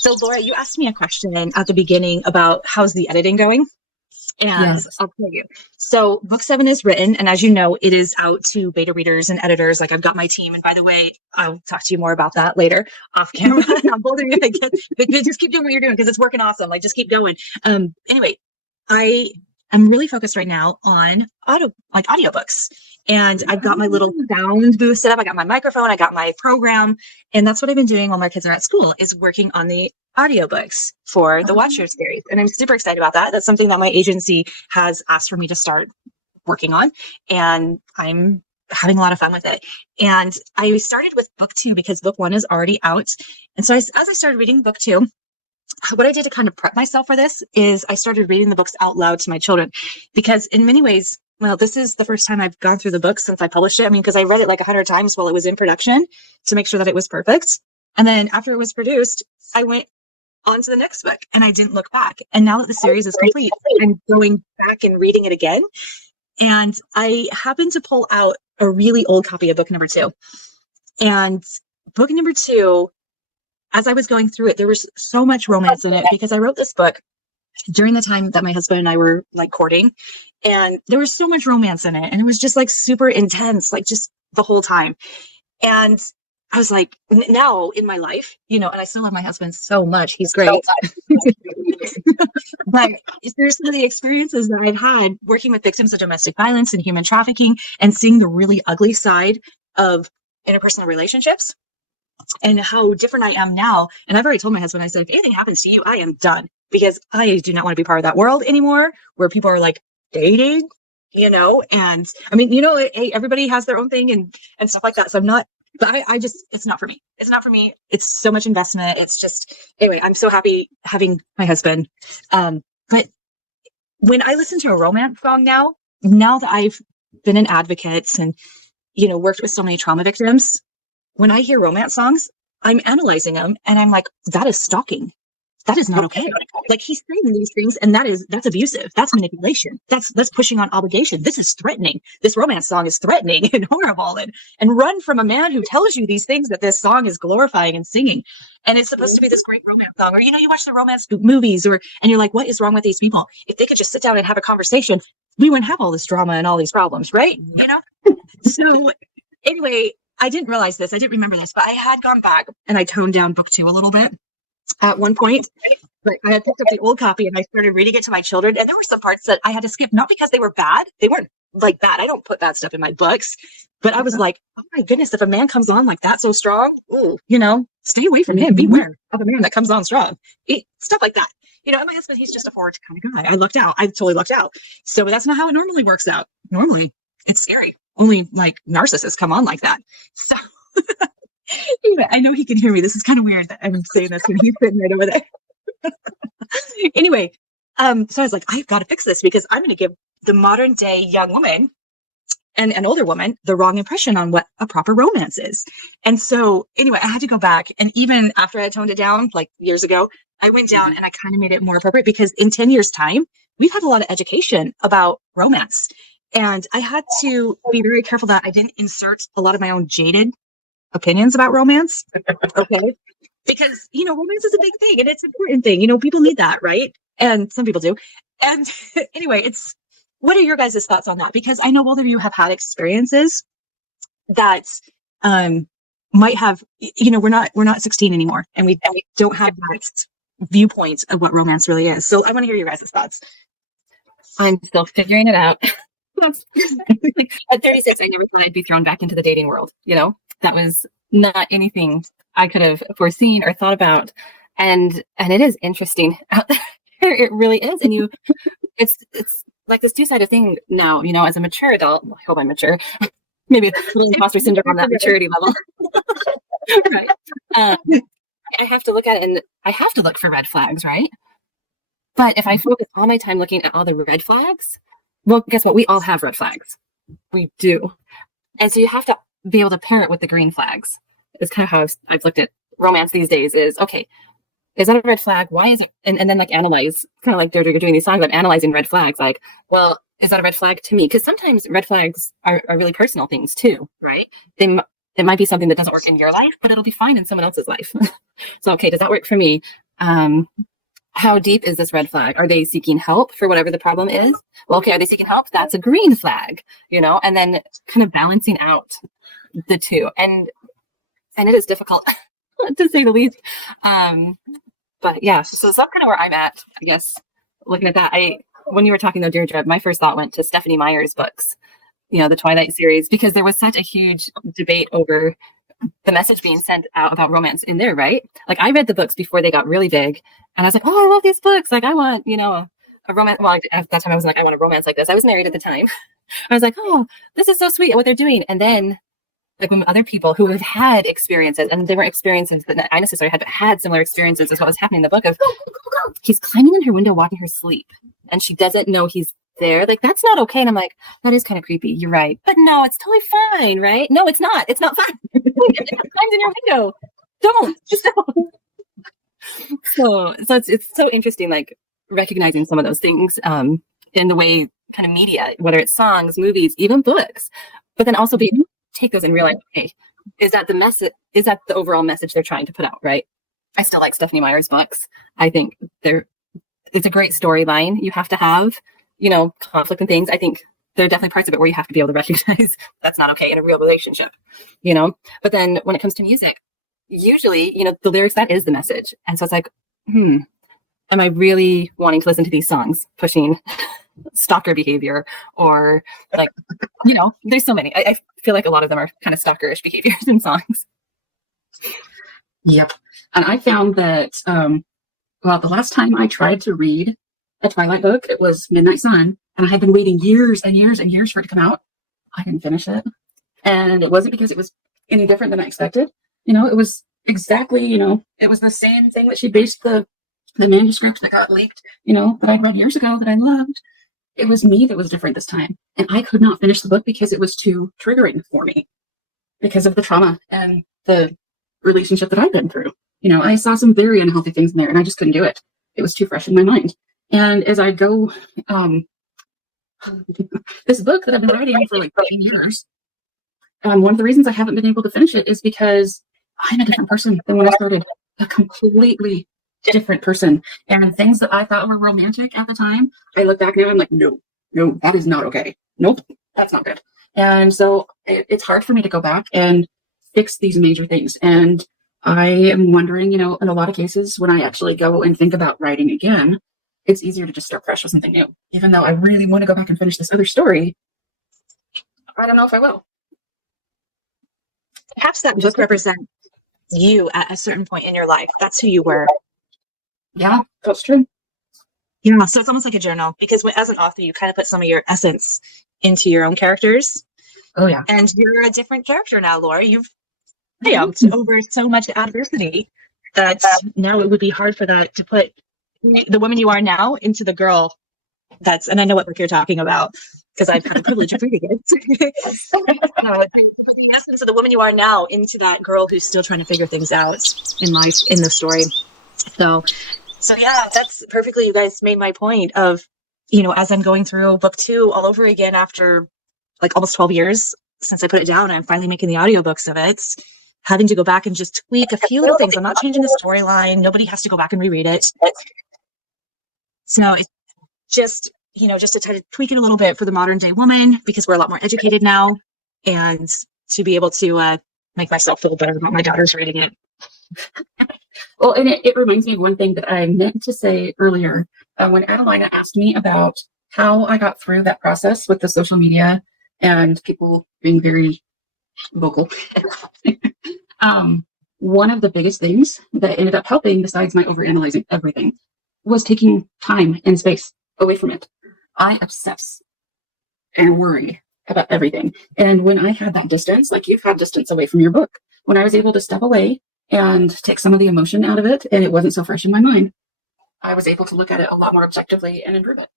So, Laura, you asked me a question at the beginning about how's the editing going? And Yes. I'll tell you. So, book seven is written, and as you know, it is out to beta readers and editors. Like, I've got my team. And by the way, I'll talk to you more about that later off camera. I'm holding it again. But just keep doing what you're doing because it's working awesome. Like, just keep going. Anyway, I am really focused right now on audiobooks. And I've got my little sound booth set up. I got my microphone, I got my program, and that's what I've been doing while my kids are at school is working on the audiobooks for the Watcher series. And I'm super excited about that. That's something that my agency has asked for me to start working on. And I'm having a lot of fun with it. And I started with book two because book one is already out. And so as I started reading book two, what I did to kind of prep myself for this is I started reading the books out loud to my children because in many ways, well, this is the first time I've gone through the book since I published it. I mean, because I read it like 100 times while it was in production to make sure that it was perfect. And then after it was produced, I went on to the next book and I didn't look back. And now that the series is complete, I'm going back and reading it again. And I happened to pull out a really old copy of book number two. And book number two, as I was going through it, there was so much romance in it because I wrote this book during the time that my husband and I were like courting, and there was so much romance in it. And it was just like super intense, like just the whole time. And I was like, now in my life, and I still love my husband so much. He's great. But there's some of the experiences that I've had working with victims of domestic violence and human trafficking and seeing the really ugly side of interpersonal relationships and how different I am now. And I've already told my husband, I said, if anything happens to you, I am done because I do not want to be part of that world anymore where people are like dating, and I mean, hey, everybody has their own thing and stuff like that. So I'm not, but I just, it's not for me. It's not for me. It's so much investment. It's just, anyway, I'm so happy having my husband. But when I listen to a romance song now that I've been an advocate and, worked with so many trauma victims, when I hear romance songs, I'm analyzing them and I'm like, that is stalking. That is not okay. Like he's saying these things and that's abusive. That's manipulation. That's pushing on obligation. This is threatening. This romance song is threatening and horrible and run from a man who tells you these things that this song is glorifying and singing. And it's supposed to be this great romance song or, you watch the romance movies and you're like, what is wrong with these people? If they could just sit down and have a conversation, we wouldn't have all this drama and all these problems, right? So anyway, I didn't realize this. I didn't remember this, but I had gone back and I toned down book two a little bit at one point. But I had picked up the old copy and I started reading it to my children. And there were some parts that I had to skip, not because they were bad. They weren't like bad. I don't put bad stuff in my books. But I was like, oh my goodness, if a man comes on like that so strong, stay away from him. Beware of a man that comes on strong. Stuff like that. And my husband, he's just a forward kind of guy. I lucked out. I totally lucked out. So that's not how it normally works out. Normally, it's scary. Only like narcissists come on like that. So anyway, I know he can hear me. This is kind of weird that I'm saying this when he's sitting right over there. Anyway, so I was like, I've got to fix this because I'm going to give the modern day young woman and an older woman the wrong impression on what a proper romance is. And so anyway, I had to go back. And even after I toned it down like years ago, I went down and I kind of made it more appropriate because in 10 years time, we've had a lot of education about romance. And I had to be very careful that I didn't insert a lot of my own jaded opinions about romance. Okay. Because, romance is a big thing and it's an important thing. People need that, right? And some people do. And anyway, what are your guys' thoughts on that? Because I know both of you have had experiences that might have, we're not 16 anymore and we don't have that viewpoint of what romance really is. So I want to hear your guys' thoughts. I'm still figuring it out. At 36, I never thought I'd be thrown back into the dating world. That was not anything I could have foreseen or thought about. And it is interesting out there. It really is. And it's like this two-sided thing now, as a mature adult. I hope I'm mature. Maybe a little imposter syndrome on that maturity level. Right. I have to look at it and I have to look for red flags, right? But if I focus all my time looking at all the red flags, well, guess what? We all have red flags. We do. And so you have to be able to pair it with the green flags. It's kind of how I've looked at romance these days is, okay, is that a red flag? Why is it? And then like analyze, kind of like Deirdra, you're doing these songs, I'm analyzing red flags. Like, well, is that a red flag to me? Because sometimes red flags are really personal things too, right? It might be something that doesn't work in your life, but it'll be fine in someone else's life. So, okay, does that work for me? How deep is this red flag? Are they seeking help for whatever the problem is? Well, okay, are they seeking help? That's a green flag, and then kind of balancing out the two. And it is difficult to say the least. But yeah, so that's kind of where I'm at, I guess, looking at that. When you were talking though, Deirdra, my first thought went to Stephanie Meyer's books, the Twilight series, because there was such a huge debate over the message being sent out about romance in there, right? Like I read the books before they got really big and I was like, oh, I love these books. Like I want, a romance. Well, at that time I was like, I want a romance like this. I was married at the time. I was like, oh, this is so sweet what they're doing. And then like when other people who have had experiences, and they weren't experiences that I necessarily had, but had similar experiences as what was happening in the book of he's climbing in her window, watching her sleep and she doesn't know he's there. Like, that's not okay. And I'm like, that is kind of creepy. You're right. But no, it's totally fine, right? No, it's not. It's not fine. It climbs in your window. Just don't. So it's so interesting, like recognizing some of those things in the way kind of media, whether it's songs, movies, even books, but then also be able to take those and realize, okay, is that the message? Is that the overall message they're trying to put out? Right. I still like Stephanie Meyer's books. I think it's a great storyline. You have to have, conflict and things. I think there are definitely parts of it where you have to be able to recognize that's not okay in a real relationship, But then when it comes to music, usually, the lyrics, that is the message. And so it's like, am I really wanting to listen to these songs pushing stalker behavior or like, there's so many. I feel like a lot of them are kind of stalkerish behaviors in songs. Yep. And I found that, the last time I tried to read a Twilight book, it was Midnight Sun, and I had been waiting years and years and years for it to come out. I didn't finish it. And it wasn't because it was any different than I expected. It was exactly, it was the same thing that she based the manuscript that got leaked, that I read years ago that I loved. It was me that was different this time. And I could not finish the book because it was too triggering for me because of the trauma and the relationship that I've been through. I saw some very unhealthy things in there and I just couldn't do it. It was too fresh in my mind. And as I go, this book that I've been writing for like 10 years, one of the reasons I haven't been able to finish it is because I'm a different person than when I started, a completely different person. And things that I thought were romantic at the time, I look back now, I'm like, no, that is not okay. Nope, that's not good. And so it's hard for me to go back and fix these major things. And I am wondering, in a lot of cases, when I actually go and think about writing again, it's easier to just start fresh with something new. Even though I really want to go back and finish this other story, I don't know if I will. Perhaps that book represents you at a certain point in your life. That's who you were. Yeah, that's true. Yeah, so it's almost like a journal because as an author, you kind of put some of your essence into your own characters. Oh, yeah. And you're a different character now, Laura. You've triumphed over so much adversity that now it would be hard for that to put the woman you are now into the girl and I know what book you're talking about because I've had the privilege of reading it. To put the essence of the woman you are now into that girl who's still trying to figure things out in life, in the story. So yeah, that's perfectly, you guys made my point of, as I'm going through book 2 all over again after like almost 12 years since I put it down, I'm finally making the audiobooks of it, having to go back and just tweak a few little things. I'm not changing the storyline. Nobody has to go back and reread it. So it's just, just to try to tweak it a little bit for the modern day woman, because we're a lot more educated now, and to be able to make myself feel better about my daughters reading it. Well, and it reminds me of one thing that I meant to say earlier when Adelina asked me about how I got through that process with the social media and people being very vocal. One of the biggest things that ended up helping, besides my overanalyzing everything, was taking time and space away from it. I obsess and worry about everything. And when I had that distance, like you've had distance away from your book, when I was able to step away and take some of the emotion out of it, and it wasn't so fresh in my mind, I was able to look at it a lot more objectively and improve it.